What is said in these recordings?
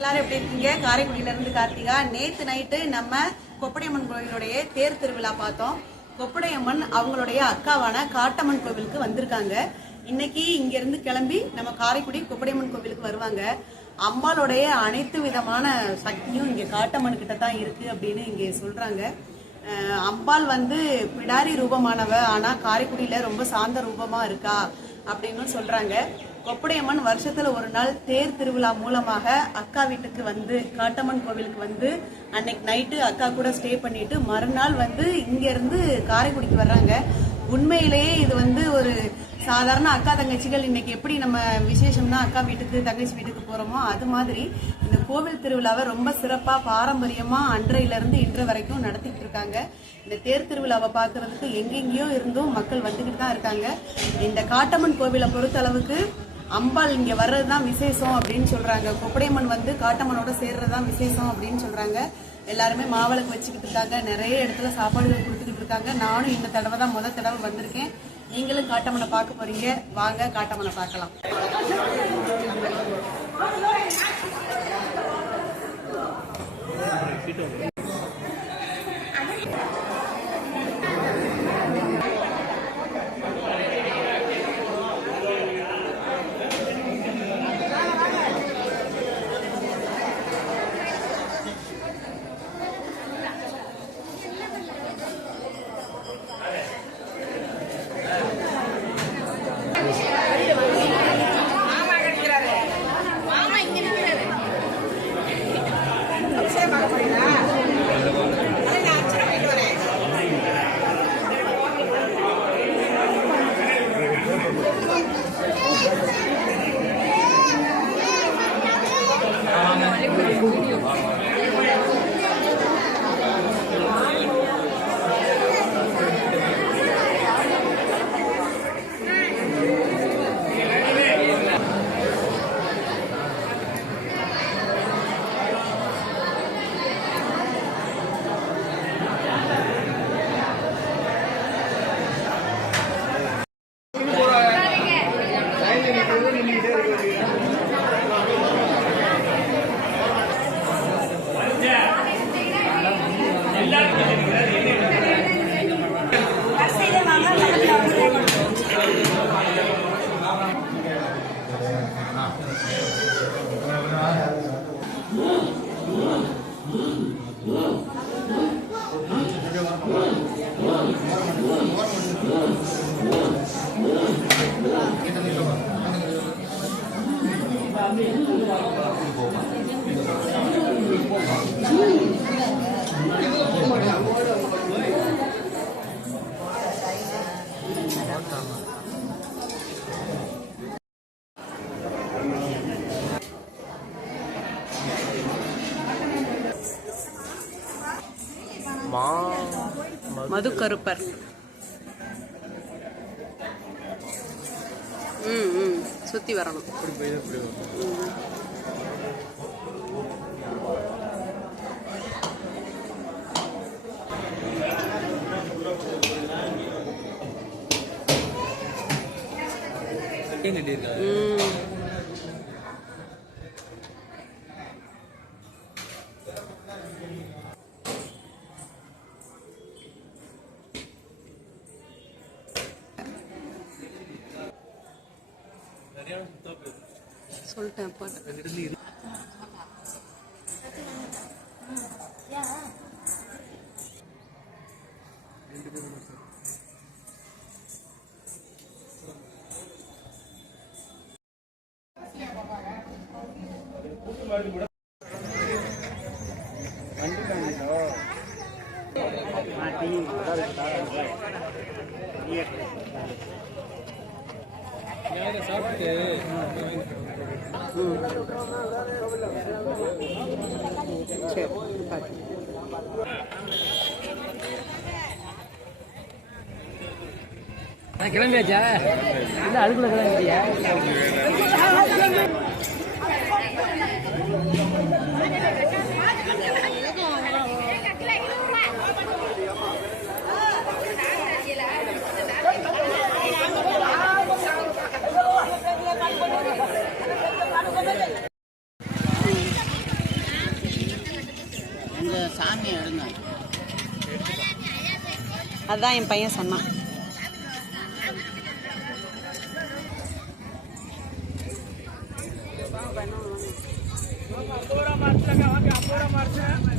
எல்லாரும் எப்படி இருக்கீங்க? காரைக்குடியில இருந்து கார்த்திகா. நேத்து நைட்டு நம்ம கொப்படையம்மன் கோவிலுடைய தேர் திருவிழா பார்த்தோம். கொப்படையம்மன் அவங்களுடைய அக்காவான காட்டம்மன் கோவிலுக்கு வந்திருக்காங்க. இன்னைக்கு இங்க இருந்து கிளம்பி நம்ம காரைக்குடி கொப்படையம்மன் கோவிலுக்கு வருவாங்க. அம்பாளுடைய அனைத்து விதமான சக்தியும் இங்க காட்டம்மன் கிட்ட தான் இருக்கு அப்படின்னு இங்க சொல்றாங்க. அம்பாள் வந்து பிடாரி ரூபமானவ ஆனா காரைக்குடியில ரொம்ப சாந்த ரூபமா இருக்கா அப்படின்னு சொல்றாங்க. கொப்படையம்மன் வருஷத்துல ஒரு நாள் தேர் திருவிழா மூலமாக அக்கா வீட்டுக்கு வந்து காட்டம்மன் கோவிலுக்கு வந்து அன்னைக்கு நைட்டு அக்கா கூட ஸ்டே பண்ணிட்டு மறுநாள் வந்து இங்க இருந்து காரைக்குடிக்கு வர்றாங்க. உண்மையிலேயே இது வந்து ஒரு சாதாரண அக்கா தங்கச்சிகள் இன்னைக்கு எப்படி நம்ம விசேஷம்னா அக்கா வீட்டுக்கு தங்கச்சி வீட்டுக்கு போறோமோ அது மாதிரி இந்த கோவில் திருவிழாவை ரொம்ப சிறப்பா பாரம்பரியமா அன்றையில இருந்து இன்று வரைக்கும் நடத்திட்டு இருக்காங்க. இந்த தேர் திருவிழாவை பார்க்கறதுக்கு எங்கெங்கேயோ இருந்தும் மக்கள் வந்துகிட்டு தான் இருக்காங்க. இந்த காட்டம்மன் கோவிலை பொறுத்த அளவுக்கு அம்பாள் இங்க வர்றதுதான் விசேஷம் அப்படின்னு சொல்றாங்க. கொப்படையம்மன் வந்து காட்டம்மனோட சேர்றதுதான் விசேஷம் அப்படின்னு சொல்றாங்க. எல்லாருமே மாவிளக்கு வச்சுக்கிட்டு இருக்காங்க. நிறைய இடத்துல சாப்பாடுகள் கொடுத்துக்கிட்டு இருக்காங்க. நானும் இந்த தடவை தான் முதல் தடவை வந்திருக்கேன். நீங்களும் காட்டம்மனை பார்க்க போறீங்க. வாங்க காட்டம்மனை பார்க்கலாம். எல்லாருக்கும் மது கருப்பர். ம் ம். சுத்தி வரணும். கட்டியிருக்காங்க? ம் சொல்லிட்டேன் பாட்டு சரி பாட்டு கிளம்பியாச்சா? இல்லை அதுக்குள்ள கிளம்பியா அதுதான் என் பையன் சொன்னான் அப்போரா மார்ச்சாங்க வாங்க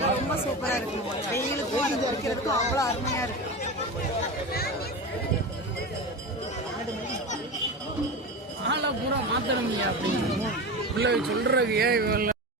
கொடுத்துருக்காங்க ரொம்ப சூப்பராக இருக்கும் வெயிலுக்கும் அதை குடிக்கிறதுக்கும் அவ்வளோ அருமையாக இருக்கும் ஆளை பூரா மாத்தணும் அப்படின்னு. பிள்ளை சொல்றதுக்கு ஏன் இவன்